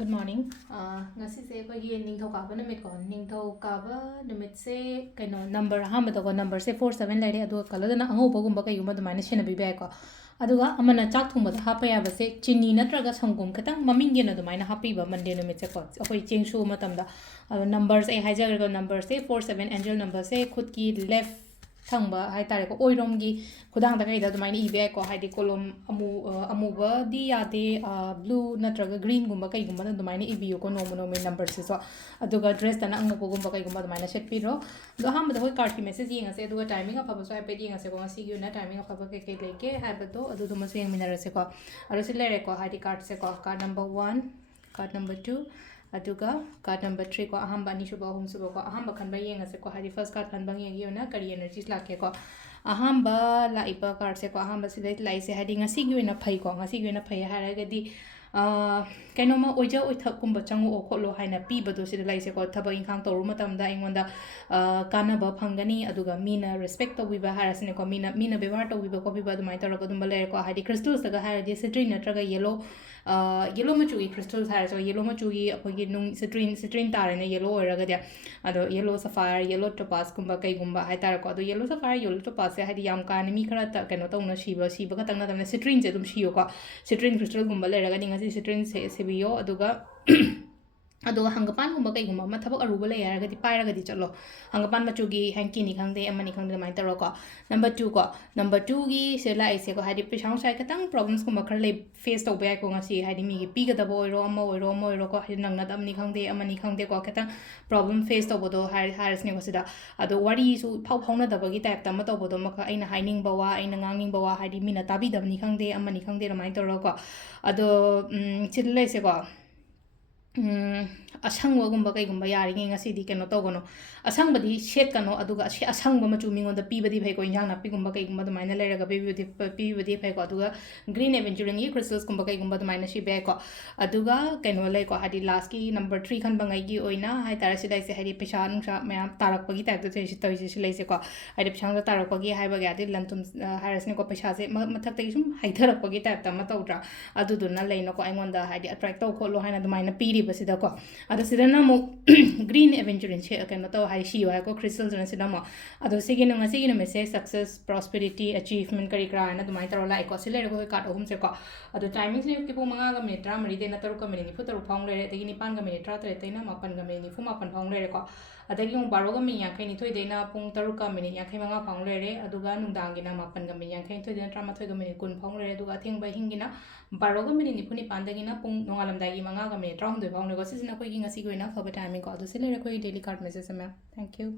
Good morning. Ngasigi ꯑꯩꯈꯣꯏꯒꯤ ꯅꯤꯡꯊꯧꯀꯥꯕ ꯅꯨꯃꯤꯠꯀꯣ ꯅꯤꯡꯊꯧꯀꯥꯕ ꯅꯨꯃꯤꯠꯁꯦ ꯀꯩꯅꯣ ꯅꯝꯕꯔ ꯑꯍꯥꯟꯕꯗꯀꯣ ꯅꯝꯕꯔꯁꯦ 4 7 ꯂꯩꯔꯦ ꯑꯗꯨꯒ ꯀꯂꯔꯗꯅ ꯑꯉꯧꯕꯒꯨꯝꯕ ꯀꯩꯒꯨꯝꯕ ꯑꯗꯨꯃꯥꯏꯅ ꯁꯤꯟꯅꯕꯤꯕ ꯌꯥꯏꯀꯣ ꯑꯗꯨꯒ ꯑꯃꯅ ꯆꯥꯛ ꯊꯣꯡꯕꯗ ꯍꯥꯞꯄ ꯌꯥꯕꯁꯦ ꯆꯤꯅꯤ ꯅꯠꯇ꯭ꯔꯒ ꯁꯪꯒꯣꯝ ꯈꯤꯇꯪ ꯃꯃꯤꯡꯒꯤꯅ ꯑꯗꯨꯃꯥꯏꯅ ꯍꯥꯞꯄꯤꯕ ꯃꯟꯗꯦ ꯅꯨꯃꯤꯠꯁꯦꯀꯣ ꯑꯩꯈꯣꯏ ꯆꯦꯡ ꯁꯨꯕ ꯃꯇꯝꯗ ꯑꯗꯣ ꯅꯝꯕꯔꯁꯦ ꯑꯩ ꯍꯥꯏꯖꯔꯒ ꯅꯝꯕꯔꯁꯦ 4 7 ꯑꯦꯟꯖꯦꯜ ꯅꯝꯕꯔꯁꯦ ꯈꯨꯠꯀꯤ ꯂꯦꯐ ꯊꯪꯕ ꯍꯥꯏꯇꯥꯔꯦꯀꯣ ꯑꯣꯏꯔꯣꯝꯒꯤ ꯈꯨꯗꯥꯡꯗ ꯀꯩꯗ ꯑꯗꯨꯃꯥꯏꯅ ꯏꯕ ꯌꯥꯏꯀꯣ ꯍꯥꯏꯗꯤ ꯀꯣꯂꯣꯝ ꯑꯃꯨꯕꯗꯤ ꯌꯥꯗꯦ ꯕ꯭ꯂꯨ ꯅꯠꯇ꯭ꯔꯒ ꯒ꯭ꯔꯤꯟꯒꯨꯝꯕ ꯀꯩꯒꯨꯝꯕꯅ ꯑꯗꯨꯃꯥꯏꯅ ꯏꯕꯤꯌꯨꯀꯣ ꯅꯣꯡꯃ ꯅꯣꯡꯃꯒꯤ ꯅꯝꯕꯔꯁꯤꯁꯨ ꯑꯗꯨꯒ ꯗ꯭ꯔꯦꯁꯇꯅ ꯑꯉꯧꯕꯒꯨꯝꯕ ꯀꯩꯒꯨꯝꯕ ꯑꯗꯨꯃꯥꯏꯅ ꯁꯦꯠꯄꯤꯔꯣ ꯑꯗꯣ ꯑꯍꯥꯟꯕꯗ ꯑꯩꯈꯣꯏ ꯀꯥꯔꯠꯀꯤ ꯃꯦꯁꯦꯖ ꯌꯦꯡꯉꯁꯦ ꯑꯗꯨꯒ ꯇꯥꯏꯃꯤꯡ ꯑꯐꯕꯁꯨ ꯍꯥꯏꯐꯦꯠ ꯌꯦꯡꯉꯁꯦꯀꯣ ꯉꯁꯤꯒꯤ ꯑꯣꯏꯅ ꯇꯥꯏꯃꯤꯡ ꯑꯐꯕ ꯀꯩꯀꯩ ꯂꯩꯒꯦ ꯍꯥꯏꯕꯗꯣ ꯑꯗꯨꯗꯨꯃꯁꯨ ꯌꯦꯡꯃꯤꯟꯅꯔꯁꯦꯀꯣ ꯑꯗꯣ ꯁꯤ ꯂꯩꯔꯦꯀꯣ ꯍꯥꯏꯗꯤ ꯀꯥꯔꯠꯁꯦꯀꯣ ꯀꯥꯔꯠ ꯅꯝꯕꯔ 1 ꯀꯥꯔꯠ ꯅꯝꯕर 2 ꯑꯗꯨꯒ ꯀꯥꯔꯠ ꯅꯝꯕर 3 ꯀꯣ ꯑꯍꯥꯟꯕ ꯑꯅꯤꯁꯨꯕ ꯑꯍꯨꯝꯁꯨꯕ ꯀꯣ ꯑꯍꯥꯟꯕ ꯈꯟꯕ ꯌꯦꯡꯉꯁꯦꯀꯣ ꯍꯥꯏꯗꯤ ꯐꯥꯔꯁ ꯀꯥꯔꯠ ꯈꯟꯕ ꯌꯦꯡꯒꯤ ꯑꯣꯏꯅ ꯀꯔꯤ ꯑꯦꯅꯔꯖꯤꯁ ꯂꯥꯛꯀꯦꯀꯣ ꯑꯍꯥꯟꯕ ꯂꯥꯛꯏꯕ ꯀꯥꯔꯠꯁꯦꯀꯣ ꯑꯍꯥꯟꯕꯁꯤꯗ ꯂꯥꯛꯏꯁꯦ ꯍꯥꯏꯗꯤ ꯉꯁꯤꯒꯤ ꯑꯣꯏꯅ ꯐꯩꯀꯣ ꯉꯁꯤꯒꯤ ꯑꯣꯏꯅ ꯐꯩ ꯍꯥꯏꯔꯒꯗꯤ ꯀꯩꯅꯣꯝꯃ ꯑꯣꯏꯖ ꯑꯣꯏꯊꯛꯀꯨꯝꯕ ꯆꯪꯉꯛꯑꯣ ꯈꯣꯠꯂꯣ ꯍꯥꯏꯅ ꯄꯤꯕꯗꯣ ꯁꯤꯗ ꯂꯩꯁꯦꯀꯣ ꯊꯕꯛ ꯏꯪꯈꯥꯡ ꯇꯧꯔꯨ ꯃꯇꯝꯗ ꯑꯩꯉꯣꯟꯗ ꯀꯥꯟꯅꯕ ꯐꯪꯒꯅꯤ ꯑꯗꯨꯒ ꯃꯤꯅ ꯔꯦꯁꯄꯦꯛ ꯇꯧꯕꯤꯕ ꯍꯥꯏꯔꯁꯤꯅꯦꯀꯣ ꯃꯤꯅ ꯕꯦꯕꯥꯔ ꯇꯧꯕꯤꯕ ꯈꯣꯠꯄꯤꯕ ꯑꯗꯨꯃꯥꯏꯅ ꯇꯧꯔꯒ ꯑꯗꯨꯝꯕ ꯂꯩꯔꯦꯀꯣ ꯍꯥꯏꯗꯤ ꯈ꯭ꯔꯤꯁꯇꯜꯁꯇꯒ ꯍꯥꯏꯔꯗꯤ ꯁꯤꯇ꯭ꯔꯤꯟ ꯅꯠꯇ꯭ꯔꯒ ꯌꯦꯂꯣ ꯃꯆꯨꯒꯤ ꯈ꯭ꯔꯤꯁꯇꯜꯁ ꯍꯥꯏꯔꯁꯨ ꯌꯦꯂꯣ ꯃꯆꯨꯒꯤ ꯑꯩꯈꯣꯏꯒꯤ ꯁꯤꯇ꯭ꯔꯤꯟ ꯇꯥꯔꯦꯅꯦ ꯌꯦꯂꯣ ꯑꯣꯏꯔꯒꯗꯤ ꯑꯗꯣ ꯌꯦꯂꯣ ꯁꯐꯥꯏꯔ ꯌꯦꯂꯣ ꯇꯣꯄꯥꯁꯀꯨꯝꯕ ꯀꯩꯒꯨꯝꯕ ꯍꯥꯏꯇꯥꯔꯦꯀꯣ ꯑꯗꯣ ꯌꯦꯂꯣ ꯁꯐꯥꯏꯔ ꯌꯦꯂꯣ ꯇꯣꯄꯥꯁꯁꯦ ꯍꯥꯏꯗꯤ ꯌꯥꯝ ꯀꯥꯅ ꯃꯤ ꯈꯔ ꯀꯩꯅꯣ ꯇꯧꯅ ꯁꯤꯕ ꯈꯛꯇꯪ ꯅꯠꯇꯕꯅ ꯁꯤꯇ꯭ꯔꯤꯟꯁꯦ ꯑꯗꯨꯝ ꯁꯤꯌꯣꯀꯣ ꯁꯤꯇ꯭ꯔꯤꯟ ꯈ꯭ꯔꯤꯁꯇꯜꯒꯨꯝꯕ ꯂꯩꯔꯒꯗꯤ ꯉꯁꯤ ꯁꯤꯇ꯭ꯔꯤꯟꯁꯦ ꯁꯤꯕꯤꯌꯣ ꯑꯗꯨꯒ ꯑꯗꯨꯒ ꯍꯪꯒꯄꯥꯟꯒꯨꯝꯕ ꯀꯩꯒꯨꯝꯕ ꯑꯃ ꯊꯕꯛ ꯑꯔꯨꯕ ꯂꯩ ꯍꯥꯏꯔꯒꯗꯤ ꯄꯥꯏꯔꯒꯗꯤ ꯆꯠꯂꯣ ꯍꯪꯒꯄꯥꯟ ꯃꯆꯨꯒꯤ ꯍꯦꯡꯀꯤꯅꯤ ꯈꯪꯗꯦ ꯑꯃꯅꯤ ꯈꯪꯗꯦ ꯑꯗꯨꯃꯥꯏꯅ ꯇꯧꯔꯣꯀꯣ ꯅꯝꯕꯔ 2 ꯀꯣ ꯅꯝꯕꯔ 2ꯒꯤ ꯁꯤꯗ ꯂꯥꯛꯏꯁꯦꯀꯣ ꯍꯥꯏꯗꯤ ꯄꯩꯁꯥ ꯅꯨꯡꯁꯥ ꯈꯤꯇꯪ ꯄ꯭ꯔꯣꯕ꯭ꯂꯦꯝꯁꯀꯨꯝꯕ ꯈꯔ ꯐꯦꯁ ꯇꯧꯕ ꯌꯥꯏꯀꯣ ꯉꯁꯤ ꯍꯥꯏꯗꯤ ꯃꯤꯒꯤ ꯄꯤꯒꯗꯕ ꯑꯣꯏꯔꯣ ꯑꯃ ꯑꯣꯏꯔꯣꯀꯣ ꯍꯥꯏꯗꯤ ꯅꯪꯅꯗꯕꯅꯤ ꯈꯪꯗꯦ ꯑꯃꯅꯤ ꯈꯪꯗꯦꯀꯣ ꯈꯤꯇꯪ ꯄ꯭ꯔꯣꯕ꯭ꯂꯦꯝ ꯐꯦꯁ ꯇꯧꯕꯗꯣ ꯍꯥꯏꯔꯁꯤꯅꯦꯀꯣ ꯁꯤꯗ ꯑꯗꯣ ꯋꯥꯔꯤꯁꯨ ꯐꯥꯎꯅꯗꯕꯒꯤ ꯇꯥꯏꯞꯇ ꯑꯃ ꯇꯧꯕꯗꯣ ꯑꯃꯈꯛ ꯑꯩꯅ ꯍꯥꯏꯅꯤꯡꯕ ꯋꯥ ꯑꯩꯅ ꯉꯥꯡꯅꯤꯡꯕ ꯋꯥ ꯍꯥꯏꯗꯤ ꯃꯤꯅ ꯇꯥꯕꯤꯗꯕꯅꯤ ꯈꯪꯗꯦ ꯑꯃꯅꯤ ꯈꯪꯗꯦ ꯑꯗꯨꯃꯥꯏꯅ ꯇꯧꯔꯒꯀꯣ ꯑꯗꯣ ꯁꯤꯗ ꯂꯩꯁꯦꯀꯣ ꯑꯁꯪꯕꯒꯨꯝꯕ ꯀꯩꯒꯨꯝꯕ ꯌꯥꯔꯤꯉꯩ ꯉꯁꯤꯗꯤ ꯀꯩꯅꯣ ꯇꯧꯒꯅꯣ ꯑꯁꯪꯕꯗꯤ ꯁꯦꯠꯀꯅꯣ ꯑꯗꯨꯒ ꯑꯁꯪꯕ ꯃꯆꯨ ꯃꯤꯉꯣꯟꯗ ꯄꯤꯕꯗꯤ ꯐꯩꯀꯣ ꯏꯟꯖꯥꯡ ナꯄꯤꯒꯨꯝꯕ ꯀꯩꯒꯨꯝꯕ ꯑꯗꯨꯃꯥꯏꯅ ꯂꯩꯔꯒ ꯄꯤꯕꯗꯤ ꯐꯩꯀꯣ ꯑꯗꯨꯒ ꯒ꯭ꯔꯤꯟ ꯑꯦꯚꯦꯟꯆꯨꯔꯤꯡꯒꯤ ꯈ꯭ꯔꯤꯁꯇꯜꯁꯀꯨꯝꯕ ꯀꯩꯒꯨꯝꯕ ꯑꯗꯨꯃꯥꯏꯅ ꯁꯤꯕ ꯌꯥꯏꯀꯣ ꯑꯗꯨꯒ ꯀꯩꯅꯣ ꯂꯩꯀꯣ ꯍꯥꯏꯗꯤ ꯂꯥꯁꯀꯤ ꯅꯝꯕꯔ 3 ꯈꯟꯕꯉꯩꯒꯤ ꯑꯣꯏꯅ ꯍꯥꯏꯇꯥꯔꯦ ꯁꯤ ꯂꯩꯁꯦ ꯍꯥꯏꯗꯤ ꯄꯩꯁꯥ ꯅꯨꯡꯁꯥ ꯃꯌꯥꯝ ꯇꯥꯔꯛꯄꯒꯤ ꯇꯥꯏꯞꯇ ꯇꯧꯔꯤꯁꯦ ꯁꯤ ꯂꯩꯁꯦꯀꯣ ꯍꯥꯏꯗꯤ ꯄꯩꯁꯥ ꯅꯨꯡꯁꯥ ꯇꯥꯔꯛꯄꯒꯤ ꯍꯥꯏꯕꯒꯤ ꯍꯥꯏꯗꯤ ꯂꯟ ꯊꯨꯝ ꯍꯥꯏꯔꯁꯤꯅꯦꯀꯣ ꯄꯩꯁꯥꯁꯦ ꯃꯊꯛꯇꯒꯤ ꯁꯨꯝ ꯍꯩꯊꯔꯛꯄꯒꯤ ꯇꯥꯏꯞꯇ ꯑꯃ ꯇꯧꯗ꯭ꯔꯥ ꯑꯗꯨꯗꯨꯅ ꯂꯩꯅꯀꯣ ꯑꯩꯉꯣꯟꯗ ꯍꯥꯏꯗꯤ ꯑꯇ꯭ꯔꯦꯛ ꯇꯧ ꯈꯣꯠꯂꯣ ꯍꯥꯏꯅ ꯑꯗꯨꯃꯥꯏꯅ ꯄꯤꯔꯤꯕꯁꯤꯗꯀꯣ ꯑꯗꯣ ꯁꯤꯗꯅ ꯑꯃꯨꯛ ꯒ꯭ꯔꯤꯟ ꯑꯦꯚꯦꯟꯆꯨꯔꯤꯟ ꯀꯩꯅꯣ ꯇꯧ ꯍꯥꯏꯗꯤ ꯁꯤꯌꯣ ꯍꯥꯏꯀꯣ ꯈ꯭ꯔꯤꯁꯇꯜꯁꯤꯅ ꯁꯤꯗ ꯑꯃꯨꯛ ꯑꯗꯣ ꯉꯁꯤꯒꯤ ꯅꯨꯃꯤꯠꯁꯦ ꯁꯛꯁꯦꯁ ꯄ꯭ꯔꯣꯁꯄꯦꯔꯤꯇꯤ ꯑꯆꯤꯚꯃꯦꯟ ꯀꯔꯤ ꯀꯔꯥ ꯍꯥꯏꯅ ꯑꯗꯨꯃꯥꯏꯅ ꯇꯧꯔ ꯂꯥꯛꯑꯦꯀꯣ ꯁꯤ ꯂꯩꯔꯦꯀꯣ ꯑꯩꯈꯣꯏ ꯀꯥꯔꯠ ꯑꯍꯨꯝꯁꯦꯀꯣ ꯑꯗꯣ ꯇꯥꯏꯃꯤꯡꯁꯤꯅ ꯑꯌꯨꯛꯀꯤ ꯄꯨꯡ 5:13 ꯇꯔꯨꯛꯀ ꯃꯤꯅꯤꯠ ꯅꯤꯐꯨ ꯇꯔꯨꯛ ꯐꯥꯎ ꯂꯩꯔꯦ ꯑꯗꯒꯤ 9:17 ꯃꯥꯄꯟꯒ ꯃꯤꯅꯤꯠ ꯅꯤꯐꯨ ꯃꯥꯄꯟ ꯐꯥꯎ ꯂꯩꯔꯦꯀꯣ ꯑꯗꯒꯤ ꯑꯃꯨꯛ 12:52 ꯄꯨꯡ 3:55 ꯐꯥꯎ ꯂꯩꯔꯦ ꯑꯗꯨꯒ ꯅꯨꯡꯗꯥꯡꯒꯤꯅ 7:52 13:20 ꯐꯥꯎ ꯂꯩꯔꯦ ꯑꯗꯨꯒ ꯑꯊꯦꯡꯕ ꯑꯍꯤꯡꯒꯤꯅ 12:29 ꯄꯨꯡ ꯅꯣꯡꯉꯥꯜꯂꯝꯗꯥꯏꯒꯤ 5:13 ꯐꯥꯎ ꯂꯩꯔꯦꯀꯣ ꯁꯤꯁꯤꯅ ꯑꯩꯈꯣꯏꯒꯤ ꯉꯁꯤꯒꯤ ꯑꯣꯏꯅ ꯑꯐꯕ ꯇꯥꯏꯃꯤꯡ ꯀꯣ ꯑꯗꯣ ꯁꯤ ꯂꯩꯔꯦ ꯑꯩꯈꯣꯏꯒꯤ ꯗꯦꯂꯤ ꯀꯥꯔꯠ ꯃꯦꯁꯦꯖ ꯑꯃ ꯊꯦꯡꯛ ꯌꯨ